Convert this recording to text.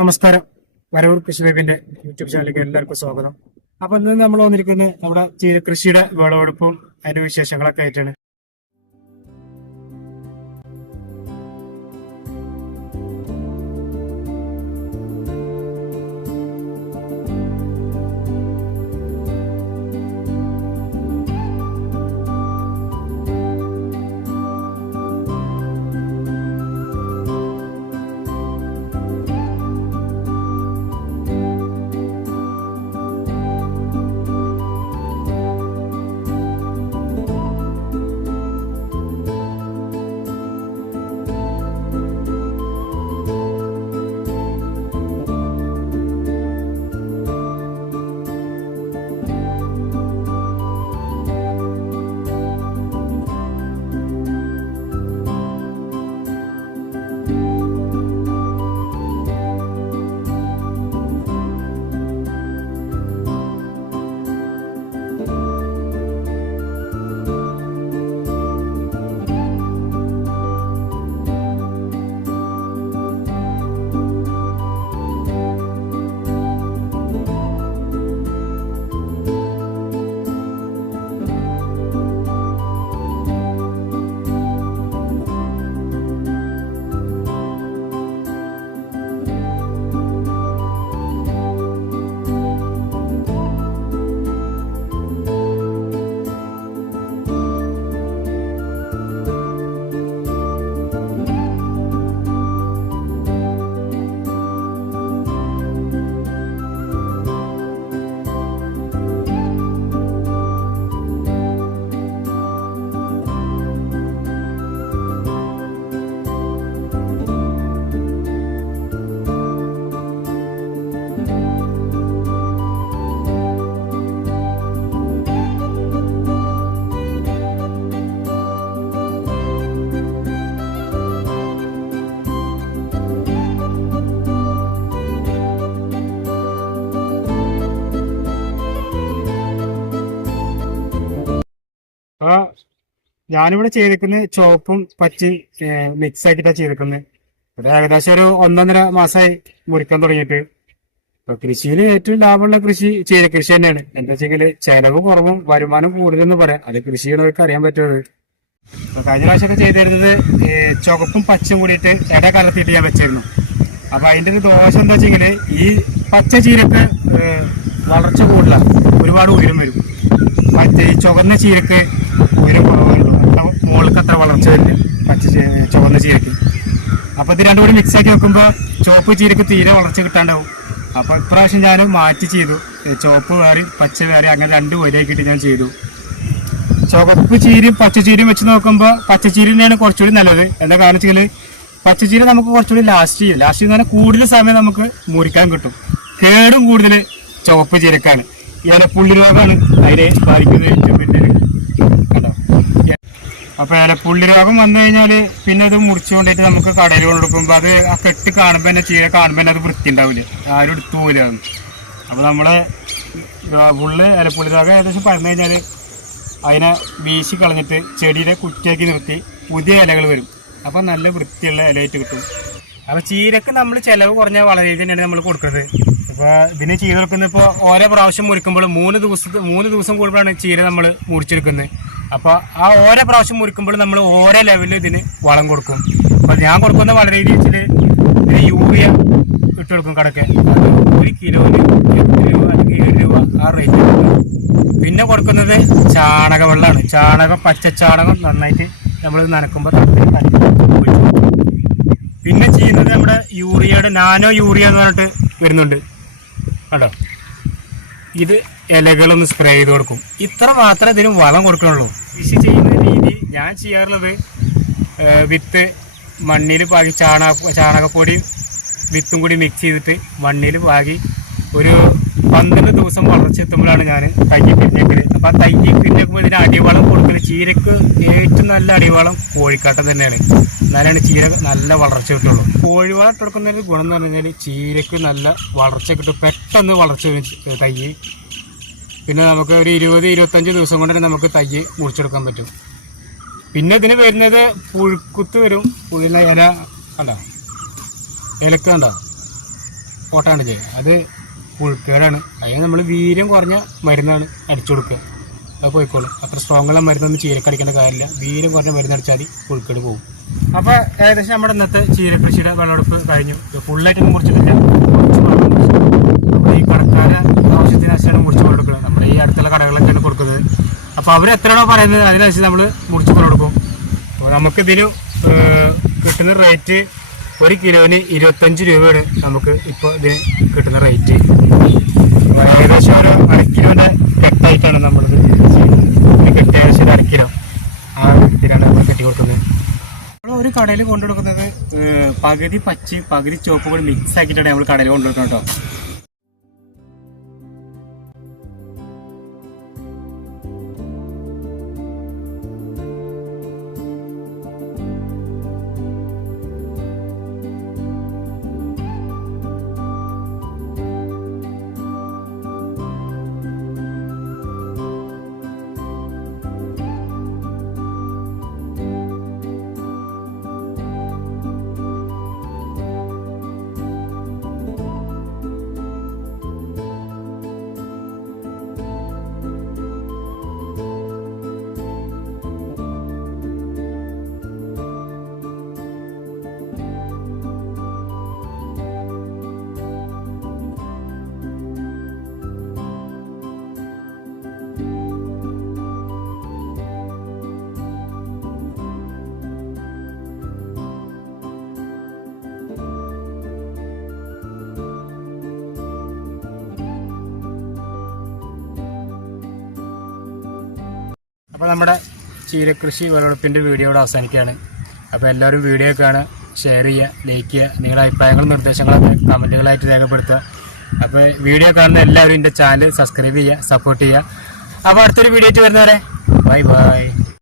നമസ്കാരം. വരവൂർ കൃഷി വകുപ്പിന്റെ യൂട്യൂബ് ചാനലിലേക്ക് എല്ലാവർക്കും സ്വാഗതം. അപ്പൊ ഇന്ന് നമ്മൾ വന്നിരിക്കുന്നത് നമ്മുടെ കൃഷിയുടെ വിളവെടുപ്പും അതിന്റെ വിശേഷങ്ങളൊക്കെ ആയിട്ടാണ്. അപ്പൊ ഞാനിവിടെ ചെയ്തിരിക്കുന്നത് ചുവപ്പും പച്ചയും മിക്സ് ആക്കിയിട്ടാണ് ചെയ്തിരിക്കുന്നത്. ഇവിടെ ഏകദേശം ഒരു 1.5 മാസമായി മുറിക്കാൻ തുടങ്ങിയിട്ട്. ഇപ്പൊ കൃഷിയിൽ ഏറ്റവും ലാഭമുള്ള കൃഷി കൃഷി തന്നെയാണ്. എന്താ വെച്ചെങ്കിൽ ചെലവ് കുറവും വരുമാനം കൂടുതലെന്ന് പറയാം. അത് കൃഷി ചെയ്യണവർക്ക് അറിയാൻ പറ്റുന്നത്. അപ്പൊ കഴിഞ്ഞ പ്രാവശ്യമൊക്കെ ചെയ്തിരുന്നത് ചുവപ്പും പച്ചയും കൂടിയിട്ട് ഇട കലർത്തിയിട്ട് ഞാൻ വെച്ചിരുന്നു. അപ്പൊ അതിന്റെ ഒരു ദോഷം എന്താ വെച്ചെങ്കിൽ ഈ പച്ച ചീരക്ക് വളർച്ച കൂടുതലാണ്, ഒരുപാട് ഉയരം വരും. മറ്റേ ഈ ചുവന്ന ചീരക്ക് ഉയരം കുറവുള്ളൂ, മുകൾക്ക് അത്ര വളർച്ച വരില്ല ചുവന്ന ചീരക്ക്. അപ്പൊ ഇത് രണ്ടും കൂടി മിക്സ് ആക്കി വെക്കുമ്പോൾ ചുവപ്പ് ചീരക്ക് തീരെ വളർച്ച കിട്ടാണ്ടാവും. അപ്പൊ ഇപ്രാവശ്യം ഞാൻ മാറ്റി ചെയ്തു. ചുവപ്പ് വേറെ പച്ച വേറെ, അങ്ങനെ 2 ഒരേക്കിട്ട് ഞാൻ ചെയ്തു. ചുവപ്പ് ചീരയും പച്ചച്ചീരയും വെച്ച് നോക്കുമ്പോൾ പച്ചച്ചീര തന്നെയാണ് കുറച്ചുകൂടി നല്ലത്. എന്താ കാരണം വെച്ചാൽ പച്ചച്ചീര നമുക്ക് കുറച്ചുകൂടി ലാസ്റ്റ് ചെയ്യും. ലാസ്റ്റ് ചെയ്യുന്ന കൂടുതൽ സമയം നമുക്ക് മുറിക്കാൻ കിട്ടും. കേടും കൂടുതൽ ചുവപ്പ് ചീരക്കാണ്. ഇലപ്പുള്ളി രോഗമാണ് അതിനെ ബാധിക്കുന്നത് ഏറ്റവും വലിയ കേട്ടോ. അപ്പൊ ഇലപ്പുള്ളി രോഗം വന്നു കഴിഞ്ഞാൽ പിന്നെ അത് മുറിച്ചു കൊണ്ടിട്ട് നമുക്ക് കടയിൽ കൊടുക്കുമ്പോൾ അത് ആ കെട്ട് കാണുമ്പോൾ തന്നെ ചീര കാണുമ്പോൾ തന്നെ അത് വൃത്തി ഉണ്ടാവില്ല, ആരും എടുത്തു പോലെയാണ്. അപ്പൊ നമ്മളെ ഇലപ്പുള്ളി രോഗം ഏകദേശം പറഞ്ഞു കഴിഞ്ഞാൽ അതിനെ വീശി കളഞ്ഞിട്ട് ചെടിയുടെ കുറ്റിയാക്കി നിർത്തി പുതിയ ഇലകൾ വരും. അപ്പൊ നല്ല വൃത്തിയുള്ള ഇലയിട്ട് കിട്ടും. അപ്പൊ ചീരക്ക് നമ്മൾ ചിലവ് കുറഞ്ഞ വളരെ രീതി തന്നെയാണ് നമ്മൾ കൊടുക്കുന്നത്. ഇപ്പൊ ഇതിന് ചെയ്ത് കൊടുക്കുന്നത് ഇപ്പോൾ ഓരോ പ്രാവശ്യം മുറിക്കുമ്പോൾ 3 ദിവസം കൂടുമ്പോഴാണ് ചീര നമ്മൾ മുറിച്ചെടുക്കുന്നത്. അപ്പൊ ആ ഓരോ പ്രാവശ്യം മുറിക്കുമ്പോൾ നമ്മൾ ഓരോ ലെവലിൽ ഇതിന് വളം കൊടുക്കും. അപ്പൊ ഞാൻ കൊടുക്കുന്ന വളരെ രീതി വെച്ചിട്ട് യൂറിയ ഇട്ട് കൊടുക്കും കടക്കെ. അത് 1 കിലോന് 8 രൂപ അല്ലെങ്കിൽ 7 രൂപ ആ റേറ്റ്. പിന്നെ കൊടുക്കുന്നത് ചാണകവെള്ളമാണ്. പച്ചച്ചാണകം നന്നായിട്ട് നമ്മൾ നനക്കുമ്പോൾ പിന്നെ ചെയ്യുന്നത് നമ്മുടെ യൂറിയയുടെ നാനോ യൂറിയ എന്ന് പറഞ്ഞിട്ട് വരുന്നുണ്ട് കേട്ടോ. ഇത് ഇലകളൊന്ന് സ്പ്രേ ചെയ്ത് കൊടുക്കും. ഇത്ര മാത്രമേ ഇതിന് വളം കൊടുക്കണുള്ളൂ. കൃഷി ചെയ്യുന്ന രീതി ഞാൻ ചെയ്യാറുള്ളത് വിത്ത് മണ്ണിൽ പാകി ചാണകപ്പൊടി വിത്തും കൂടി മിക്സ് ചെയ്തിട്ട് മണ്ണിൽ പാകി ഒരു 12 ദിവസം വളർച്ചെത്തുമ്പോഴാണ് ഞാൻ തയ്യ് പിന്നേക്കൽ. അപ്പം ആ തയ്യ് പിന്നേക്കുമ്പോൾ ഇതിന് അടിവളം കൊടുക്കൽ ചീരക്ക് ഏറ്റവും നല്ല അടിവളം കോഴിക്കാട്ടം തന്നെയാണ്. എന്നാലാണ് ചീര നല്ല വളർച്ച കിട്ടുള്ളൂ. കോഴിവളം ഇട്ട് കൊടുക്കുന്നതിന് ഗുണം എന്ന് പറഞ്ഞു കഴിഞ്ഞാൽ ചീരക്ക് നല്ല വളർച്ച കിട്ടും, പെട്ടെന്ന് വളർച്ച തയ്യ്. പിന്നെ നമുക്ക് ഒരു 20-25 ദിവസം കൊണ്ട് തന്നെ നമുക്ക് തയ്യ് മുറിച്ചെടുക്കാൻ പറ്റും. പിന്നെ ഇതിന് വരുന്നത് പുഴുക്കുത്ത് വരും. പുഴുന്ന ഇല കണ്ടോ, ഇലക്ക് കണ്ടോ, ഓട്ടാണില്ലേ അത് പുഴുക്കേടാണ്. അതിന് നമ്മൾ വീര്യം കുറഞ്ഞ മരുന്നാണ് അടിച്ചു കൊടുക്കുക. അത് പോയിക്കോളും. അത്ര സ്ട്രോങ്ങുള്ള മരുന്നൊന്നും ചീരക്കടിക്കേണ്ട കാര്യമില്ല. വീര്യം കുറഞ്ഞ മരുന്ന് അടിച്ചാൽ മതി, പുഴുക്കേട് പോകും. അപ്പോൾ ഏകദേശം നമ്മുടെ ഇന്നത്തെ ചീരകൃഷിയുടെ വിളവെടുപ്പ് കഴിഞ്ഞു. ഫുള്ളായിട്ടൊന്നും മുറിച്ചിട്ടില്ല, കുറച്ച് വെള്ളം മുറിച്ചു. നമ്മൾ ഈ കടക്കാരെ ആവശ്യത്തിനനുസരിച്ചാണ് മുറിച്ച് കൊടുക്കുന്നത്. നമ്മുടെ ഈ അടുത്തുള്ള കടകളിലൊക്കെയാണ് കൊടുക്കുന്നത്. അപ്പോൾ അവർ എത്രയാണോ പറയുന്നത് അതിനനുസരിച്ച് നമ്മൾ മുറിച്ച് കൊടുക്കും. അപ്പോൾ നമുക്കിതിന് കിട്ടുന്ന റേറ്റ് 1 കിലോന് 25 രൂപയാണ് നമുക്ക് ഇപ്പോൾ ഇതിന് കിട്ടുന്ന റേറ്റ്. ഏകദേശം ഒരു 1/2 കിലോൻ്റെ കെട്ടായിട്ടാണ് നമ്മളിത് കെട്ടി. ഏകദേശം ഒരു 1/2 കിലോ ആ കെട്ടിലാണ് നമ്മൾ കെട്ടി കൊടുക്കുന്നത്. നമ്മൾ ഒരു കടയിൽ കൊണ്ടുകൊടുക്കുന്നത് പകുതി പച്ച പകുതി ചുവപ്പ് കൂടി മിക്സ് ആക്കിയിട്ടാണ് നമ്മൾ കടയിൽ കൊണ്ടുകൊടുക്കുന്നത് കേട്ടോ. അപ്പോൾ നമ്മുടെ ചീരകൃഷി വിളവെടുപ്പിൻ്റെ വീഡിയോ ഇവിടെ അവസാനിക്കുകയാണ്. അപ്പോൾ എല്ലാവരും വീഡിയോ കാണുക, ഷെയർ ചെയ്യുക, ലൈക്ക് ചെയ്യുക, നിങ്ങളുടെ അഭിപ്രായങ്ങളും നിർദ്ദേശങ്ങളൊക്കെ കമൻറ്റുകളായിട്ട് രേഖപ്പെടുത്തുക. അപ്പോൾ വീഡിയോ കാണുന്ന എല്ലാവരും എൻ്റെ ചാനൽ സബ്സ്ക്രൈബ് ചെയ്യുക, സപ്പോർട്ട് ചെയ്യുക. അപ്പോൾ അടുത്തൊരു വീഡിയോ ആയിട്ട് വരുന്നവരെ ബൈ ബൈ.